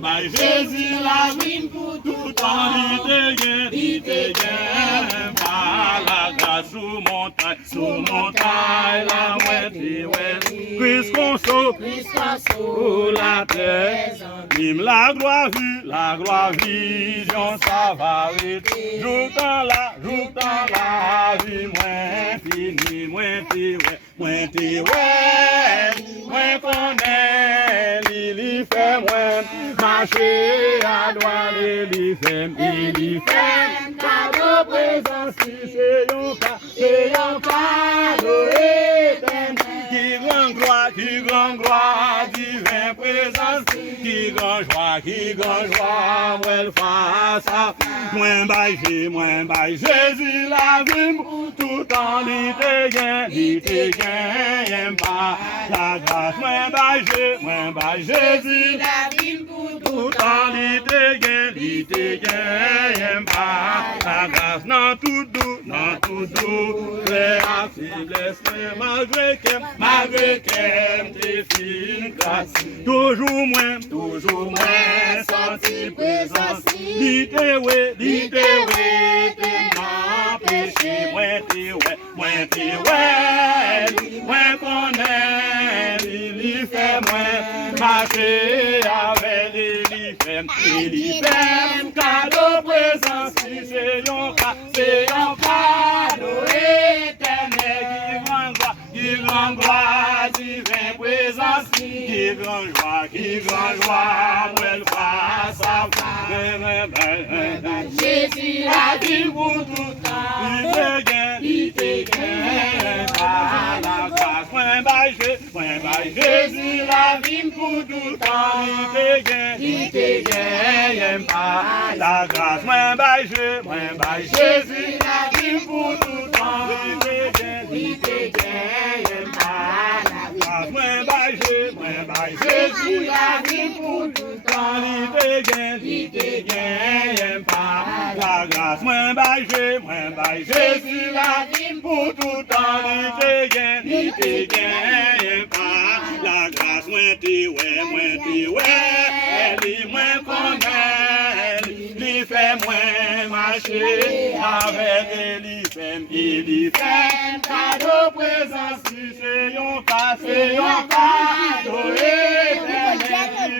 By Jésus la vie pour tout temps, il te gagne, par la grâce sous montagne, la moitié, Christ console, pour la terre, mime la gloire vision, ça va vite, joue dans la vie, moins fini, moins connaît, il fait moins, marcher à droite, il fait, cadeau présence, c'est un cadeau éternel, qui grand gloire, divin présence, qui grand joie, well face à, moins by Jésus la vie, tout en il te gagne, pas la grâce, moins by Jésus la vie, tout en il te gagne, pas la grâce, non tout doux, la faiblesse, malgré qu'elle te fit grâce, toujours moins, senti présence, l'idée, m'empêcher, moins connaît, il fait moins, marcher avec il fait, cadeau présence, c'est un cadeau éternel, qui grand gloire, divin présence, qui grand joie, well face à Jésus la vie pour tout temps, il te gagne, par la grâce, moins by Jésus la vie pour tout temps, il te gagne, par la grâce, moins by Jésus la vie pour tout temps, il te gagne, par la grâce, moins by Jésus la vie pour tout temps, il te gagne, par la grâce, moins by Jésus la vie pour tout temps, il te gagne, par la grâce, moins connaît, il fait moins marcher avec il fait cadeau présence, c'est un cadeau éternel,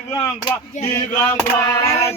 qui grand gloire,